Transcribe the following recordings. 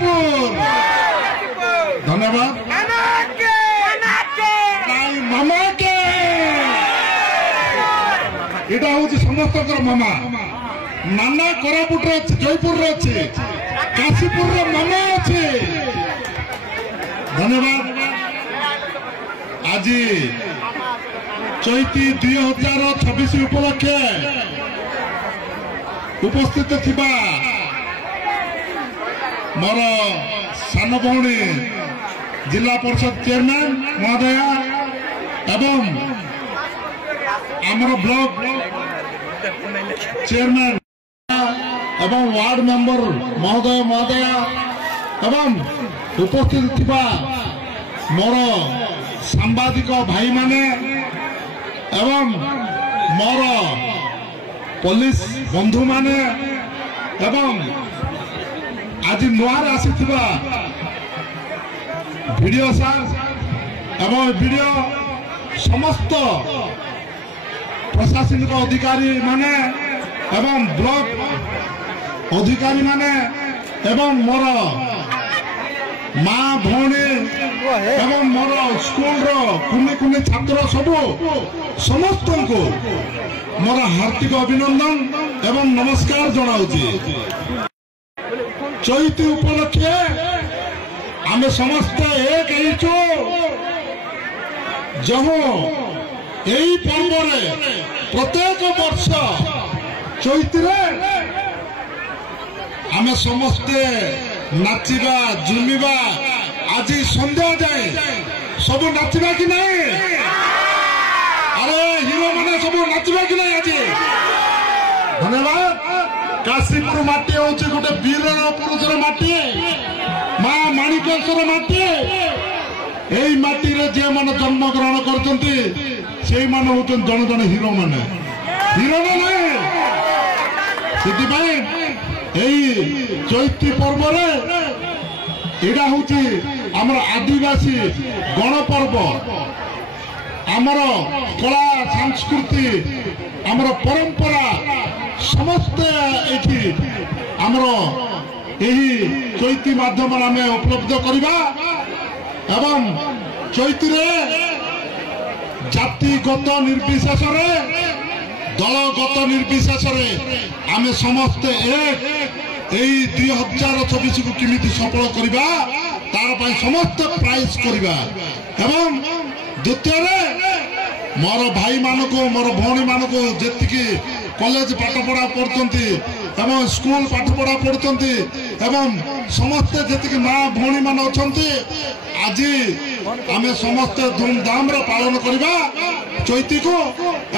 काशीपुर धन्यवाद मामा के यहाँ हूँ समस्त मामा नाना कोरापुट जयपुर अच्छे काशीपुर मामा अच्छे धन्यवाद आज चैती 2026 उपलक्षे उपस्थित थिबा मोर सान भौणी जिला परिषद चेयरमैन महोदया एवं आमर ब्लॉक चेयरमैन एवं वार्ड मेंबर महोदय महोदया एवं उपस्थित थिबा मोर सांबादिक भाई माने एवं मोर पुलिस बंधु माने एवं आज नुआर आसीथिबा वीडियो सार एवं वीडियो समस्त प्रशासनिक अधिकारी माने एवं ब्लॉक अधिकारी माने एवं मोर माँ भौणी एवं मोर स्कूल कुनी कुनी छात्र सबू समस्त को मोर हार्दिक अभिनंदन एवं नमस्कार जनाऊँगी चैती उपलक्षे आम समस्ते एक जहाँ यही पर्व प्रत्येक वर्ष चैती आम समस्ते नाचिबा झुमिबा आज संध्या जाए सब नाचिबा कि नहीं अरे हिरो माने सब नाचिबा कि नहीं आज धन्यवाद काशीपुर माटी हूँ गोटे वीर पुरुषर माटी माँ माणिकेश्वर माटी यही माटी जे मैंने जन्म ग्रहण कर जन जन हिरो माने हिरो ना नहीं चैती पर्व यहाँ हूँ आमर आदिवासी गणपर्व आमर कला संस्कृति आमर परंपरा समस्ते ये आमर यही चैती माध्यम आम उपलब्ध करवा एवं चैती जातिगत निर्विशेष दलगत निर्विशेष आम समस्ते एक 2026 को किमिति सफल करवा तार समस्त प्राइस करवा एवं द्वितीय मोर भाई मानक मोर भौणी मानक जी कॉलेज पाठ पढ़ा पढ़ते एवं स्कूल पाठ पढ़ा पढ़ते एवं समस्ते जी माँ भौणी मान अच्छा आज आम समस्ते धूमधाम पालन करवा चैती को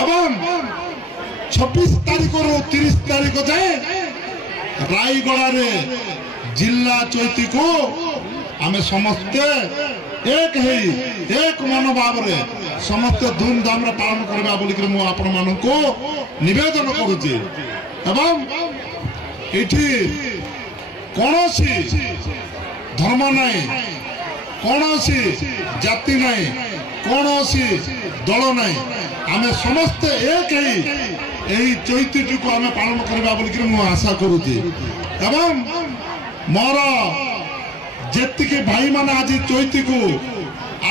एवं 26 तारीख रू 30 तारीख जाए रायगढ़ जिला चैती को आम समस्ते एक मनोभाव समस्ते धूमधाम पालन करवा बोलिक आपण मानक निवेदन करुच्ची एवं इठी कौन धर्म नाई कौन जाति नाई कौन दल नाई आम समस्ते एक चैती को आम पालन करवा बोलिक आशा करुच्ची एवं मोर जेतिक भाई माने आज चैती को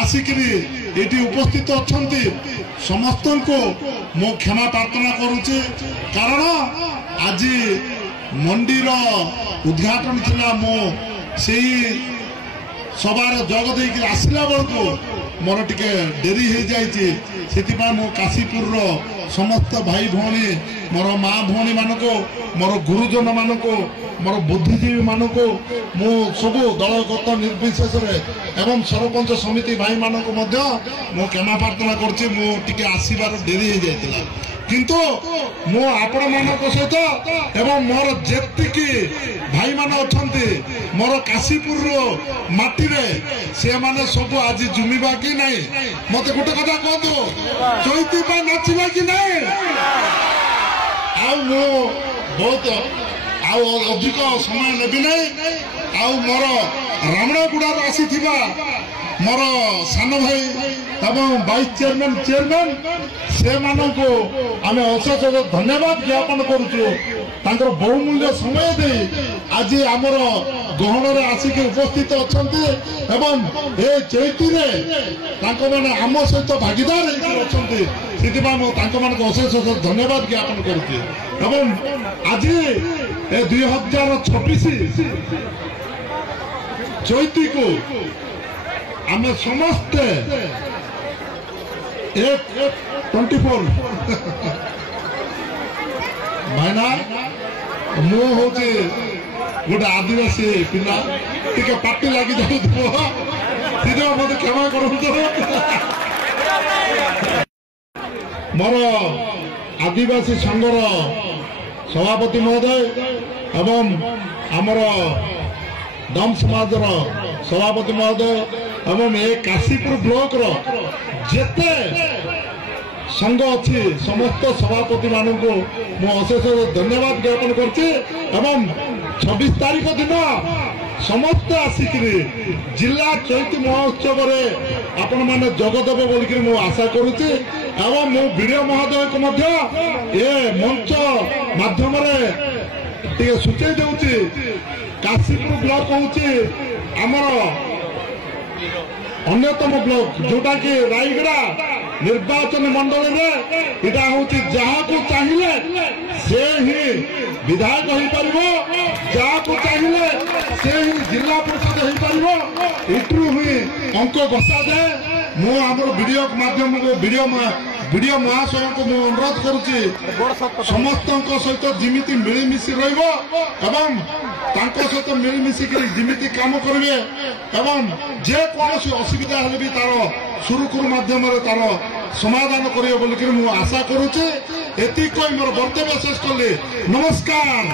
आसिकी ये उपस्थित अच्छा समस्त को मो क्षमा प्रार्थना करुच्ची कारण आज मंडीर उद्घाटन थिला मो से सबार जग दे आसला बेलू मोर टिके डेरी हो जाए मो काशीपुर समस्त भाई भौणी मोर माँ भौणी मानक मोर गुरुजन मानक मोर बुद्धिजीवी मानक मु सब दलगत निर्विशेष एवं सरपंच समिति भाई मानक मु क्षमा प्रार्थना करछि मु टिके आसीबार डेरी हो जाइतिला किंतु मु आपण मानक सहित एवं मोर जेतिकी भाई मान अछंती मोर काशीपुर माटी रे से माने सब आज जुमिबा कि नहीं मते गोटे कथा कहतु चैती पा नाचिबा कि नहीं आ मु बहुत अधिक समय नेबी नहीं मोर रामणागुड़ा आसी मोर सान भाई एवं वाइस चेयरमैन से मानू आम अशेष धन्यवाद ज्ञापन करुचु बहुमूल्य समय दे आज आमर ଗହଣରେ ଆସିକି ଉପସ୍ଥିତ ଅଛନ୍ତି ଏବଂ ଏ ଚୈତିରେ ତାଙ୍କ ମାନେ ଆମ ସହିତ ଭାଗିଦାର ହେଇକି ଅଛନ୍ତି। ସେଥିପାଇଁ ମୁଁ ତାଙ୍କ ମାନଙ୍କୁ ଅଶେଷ ଅଶେଷ ଧନ୍ୟବାଦ ଜ୍ଞାପନ କରୁଛି। ଏବଂ ଆଜି ଏ 2026 ଚୈତିକୁ ଆମେ ସମସ୍ତେ 24 ଭାଇନା ମୁଁ ହଉଛି ଗୋଟେ ଆଦିବାସୀ ପିଲା ଟିକେ ପାଟି ଲାଗି ଯାଉଥିବ ସେଥିପାଇଁ ମତେ କ୍ଷମା କରନ୍ତୁ। ମୋର ଆଦିବାସୀ ସଂଘର ସଭାପତି ମହୋଦୟ ଏବଂ ଆମର ଦମ ସମାଜର ସଭାପତି ମହୋଦୟ ଏବଂ ଏ କାଶୀପୁର ବ୍ଲକର ଯେତେ ସଂଘ ଅଛି ସମସ୍ତ ସଭାପତି ମାନଙ୍କୁ ମୁଁ ଅଶେଷ ଧନ୍ୟବାଦ ଜ୍ଞାପନ କରୁଛି। ଏବଂ 26 ତାରିଖ ଦିନ ସମସ୍ତେ ଆସିକିରି ଜିଲ୍ଲା ଚୈତି ମହୋତ୍ସବରେ ଆପଣମାନେ ଯୋଗଦେବେ ବୋଲିକିରି ମୁଁ ଆଶା କରୁଛି। ଏବଂ ମୁଁ ବିଡିଓ ମହୋଦୟକୁ ମଧ୍ୟ ଏ ମଞ୍ଚ ମାଧ୍ୟମରେ ଟିକେ ସୂଚେଇ ଦେଉଛି କାଶୀପୁର ବ୍ଲକ ହଉଛି ଆମର ଅନ୍ୟତମ ବ୍ଲକ ଯୋଉଟା କି ରାୟଗଡ଼ା ନିର୍ବାଚନ ମଣ୍ଡଳୀରେ ଏଇଟା ହଉଛି ଯାହାକୁ ଚାହିଁଲେ ସେ ହିଁ ବିଧାୟକ ହେଇପାରିବ, ଯାହାକୁ ଚାହିଁଲେ ସେ ହିଁ ଜିଲ୍ଲା ପରିଷଦ ହେଇପାରିବ। ଏଥିରୁ ହିଁ ଅଙ୍କ ବସାଯାଏ। ମୁଁ ଆମର ଭିଡିଓ ମାଧ୍ୟମକୁ ଭିଡିଓ ମହାଶୟଙ୍କୁ ମୁଁ ଅନୁରୋଧ କରୁଛି ସମସ୍ତଙ୍କ ସହିତ ଯେମିତି ମିଳିମିଶି ରହିବ ଏବଂ ତାଙ୍କ ସହିତ ମିଳିମିଶିକି ଯେମିତି କାମ କରିବେ ଏବଂ ଯେକୌଣସି ଅସୁବିଧା ହେଲେ ବି ତାର ସୁରୁଖୁରୁ ମାଧ୍ୟମରେ ତାର ସମାଧାନ କରିବ ବୋଲିକି ମୁଁ ଆଶା କରୁଛି। ଏତିକି କହି ମୋର ବକ୍ତବ୍ୟ ଶେଷ କଲି। ନମସ୍କାର।